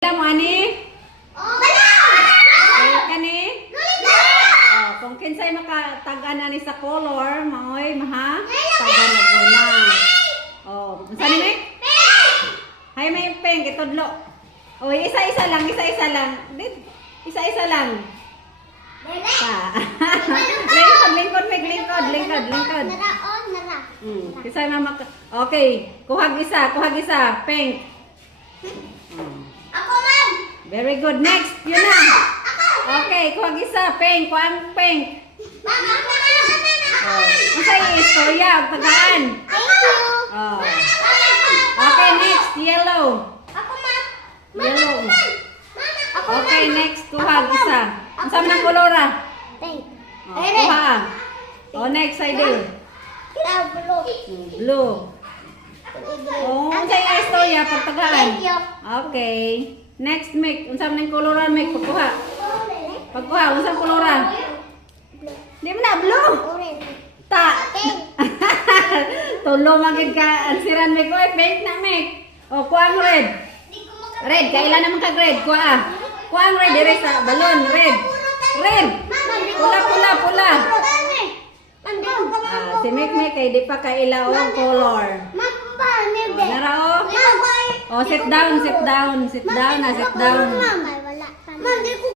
Alam mo, ani? Kaya ka ni? Kung kinsay makataga na ni sa color, maoy, maha? Taga na ko na. Saan ni? Hay, may pink, itudlo. Isa-isa lang, isa-isa lang. Isa-isa lang. Lingkod, lingkod. Kisay mama. Okay, kuhag isa, pink. Ako, ma'am! Very good. Next, yun na. Okay, kuhag isa, pink. Kuhang pink. Ma'am, ako! Masa yung istorya, tagaan. Thank you! Okay, next, yellow. Ako, ma'am! Yellow. Ako, Okay, next, kuhag isa. Ang sama ng kolora. Thank Kuha. Next, idol. Blue. Unsa yung istorya, pagtagaan. Thank you. Okay. Next, make. Unsa man ng koloran, make. Pagkuha. Pagkuha, unsa koloran? Di mo na, blue. Ta. Tulo magid ka. Ansiran, make. Oy, pink na, make. Kuha ang red. Red, kailan naman ka red? Kuha. Kuha ang red, dire sa balon. Red. Red. Pula. Si Mek kay di pa kailaw ang color. Nara sit down.